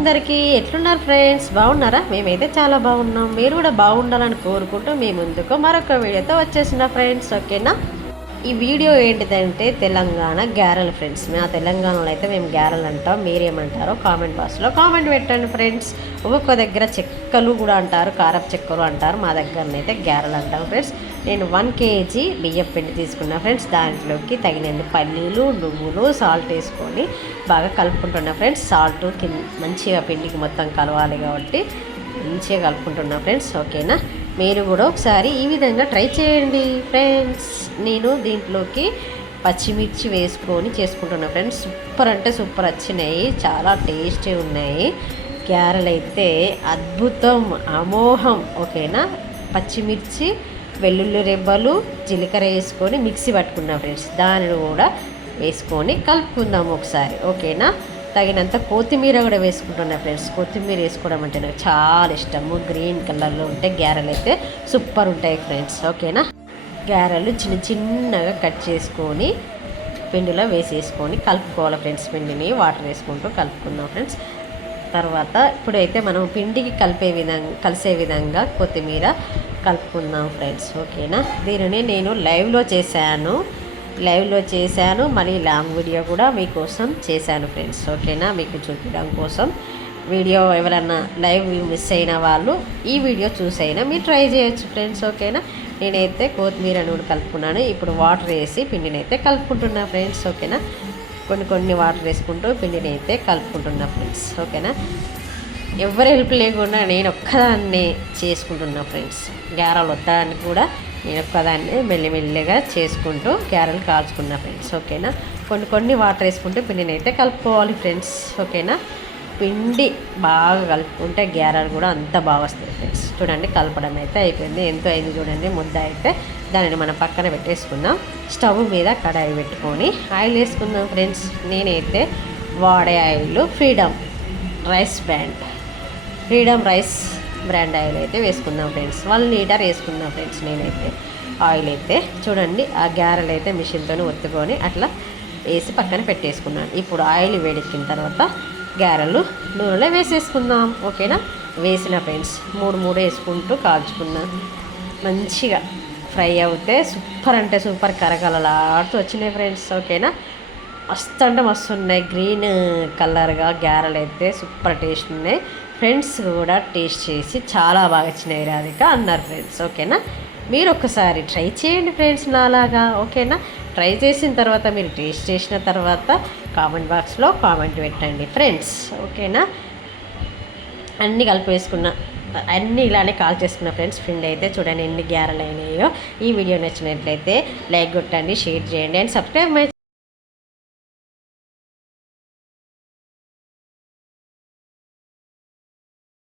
అందరికీ ఎట్లున్నారు ఫ్రెండ్స్? బాగున్నారా? మేమైతే చాలా బాగున్నాం. మీరు కూడా బాగుండాలని కోరుకుంటూ మీ ముందుకు మరొక వీడియోతో వచ్చేసిన ఫ్రెండ్స్. ఓకేనా? ఈ వీడియో ఏంటిదంటే తెలంగాణ గ్యారెలు ఫ్రెండ్స్. మా తెలంగాణలో అయితే మేము గ్యారెలు అంటాం. మీరేమంటారో కామెంట్ బాక్స్లో కామెంట్ పెట్టండి ఫ్రెండ్స్. ఒక్కొక్క దగ్గర చెక్కలు కూడా అంటారు, కారపు చెక్కలు అంటారు. మా దగ్గరనైతే గ్యారెలు అంటాం ఫ్రెండ్స్. నేను 1 kg బియ్యం పిండి తీసుకున్నా ఫ్రెండ్స్. దాంట్లోకి తగినన్ని పల్లీలు, నువ్వులు, సాల్ట్ వేసుకొని బాగా కలుపుకుంటున్నా ఫ్రెండ్స్. సాల్ట్ మంచిగా పిండికి మొత్తం కలవాలి కాబట్టి మంచిగా కలుపుకుంటున్నా ఫ్రెండ్స్. ఓకేనా? మీరు కూడా ఒకసారి ఈ విధంగా ట్రై చేయండి ఫ్రెండ్స్. నేను దీంట్లోకి పచ్చిమిర్చి వేసుకొని చేసుకుంటున్నా ఫ్రెండ్స్. సూపర్ అంటే సూపర్ వచ్చినాయి, చాలా టేస్టీ ఉన్నాయి గ్యారెలు అయితే. అద్భుతం, అమోఘం. ఓకేనా? పచ్చిమిర్చి, వెల్లుల్లి రెబ్బలు, జీలకర్ర వేసుకొని మిక్సీ పట్టుకున్నా ఫ్రెండ్స్. దానిని కూడా వేసుకొని కలుపుకుందాము ఒకసారి. ఓకేనా? తగినంత కొత్తిమీర కూడా వేసుకుంటున్నా ఫ్రెండ్స్. కొత్తిమీర వేసుకోవడం అంటే నాకు చాలా ఇష్టము. గ్రీన్ కలర్లో ఉంటే గ్యారెలు అయితే సూపర్ ఉంటాయి ఫ్రెండ్స్. ఓకేనా? గ్యారెలు చిన్న చిన్నగా కట్ చేసుకొని పిండిలో వేసేసుకొని కలుపుకోవాలి ఫ్రెండ్స్. పిండిని వాటర్ వేసుకుంటూ కలుపుకుందాం ఫ్రెండ్స్. తర్వాత ఇప్పుడైతే మనం పిండికి కలిసే విధంగా కొత్తిమీర కలుపుకుందాం ఫ్రెండ్స్. ఓకేనా? దీనిని నేను లైవ్లో చేశాను, మళ్ళీ లాంగ్ వీడియో కూడా మీకోసం చేశాను ఫ్రెండ్స్. ఓకేనా? మీకు చూపించడం కోసం వీడియో ఎవరన్నా లైవ్ మిస్ అయిన వాళ్ళు ఈ వీడియో చూసైనా మీరు ట్రై చేయొచ్చు ఫ్రెండ్స్. ఓకేనా? నేనైతే కొత్తిమీర నూనె కలుపుకున్నాను. ఇప్పుడు వాటర్ వేసి పిండిని అయితే కలుపుకుంటున్నా ఫ్రెండ్స్. ఓకేనా? కొన్ని వాటర్ వేసుకుంటూ పిండిని అయితే కలుపుకుంటున్నా ఫ్రెండ్స్. ఓకేనా? ఎవరు హెల్ప్ లేకుండా నేను ఒక్కదాన్ని చేసుకుంటున్నా ఫ్రెండ్స్. గ్యారెలు వద్దడానికి కూడా నేను ఒక్కదాన్ని మెల్లిమెల్లిగా చేసుకుంటూ గ్యారెలు కాల్చుకున్నా ఫ్రెండ్స్. ఓకేనా? కొన్ని వాటర్ వేసుకుంటూ పిండిని అయితే కలుపుకోవాలి ఫ్రెండ్స్. ఓకేనా? పిండి బాగా కలుపుకుంటే గ్యారెలు కూడా అంత బాగా వస్తాయి ఫ్రెండ్స్. చూడండి, కలపడం అయితే అయిపోయింది. ఎంతో అయింది చూడండి ముద్ద అయితే. దానిని మనం పక్కన పెట్టేసుకుందాం. స్టవ్ మీద కడాయి పెట్టుకొని ఆయిల్ వేసుకుందాం ఫ్రెండ్స్. నేనైతే వాడే oil freedom rice brand oil అయితే వేసుకుందాం ఫ్రెండ్స్. 1 లీటర్ వేసుకుందాం ఫ్రెండ్స్. నేనైతే ఆయిల్ అయితే చూడండి, ఆ గ్యారెలు అయితే మిషన్తో ఒత్తుకొని అట్లా వేసి పక్కన పెట్టేసుకున్నాను. ఇప్పుడు ఆయిల్ వేడెక్కిన తర్వాత గ్యారెలు నూనెలో వేసేసుకుందాం. ఓకేనా? వేసిన ఫ్రెండ్స్ 3 వేసుకుంటూ కాల్చుకున్నాం. మంచిగా ఫ్రై అవుతే సూపర్ అంటే సూపర్ కరకలలాడుతూ వచ్చినాయి ఫ్రెండ్స్. ఓకేనా? మస్తు అంటే మస్తు ఉన్నాయి. గ్రీన్ కలర్గా గ్యారెలు అయితే సూపర్ టేస్ట్ ఉన్నాయి. ఫ్రెండ్స్ కూడా టేస్ట్ చేసి చాలా బాగా వచ్చినాయి రాధిక అన్నారు ఫ్రెండ్స్. ఓకేనా? మీరు ఒక్కసారి ట్రై చేయండి ఫ్రెండ్స్ నాలాగా. ఓకేనా? ట్రై చేసిన తర్వాత మీరు టేస్ట్ చేసిన తర్వాత కామెంట్ బాక్స్లో కామెంట్ పెట్టండి ఫ్రెండ్స్. ఓకేనా? అన్నీ కలిపేసుకున్నా, అన్నీ ఇలానే కాల్ చేసుకున్న ఫ్రెండ్స్. పిండి అయితే చూడండి ఎన్ని గ్యారెలు అయినాయో. ఈ వీడియో నచ్చినట్లయితే లైక్ కొట్టండి, షేర్ చేయండి అండ్ సబ్స్క్రైబ్ మై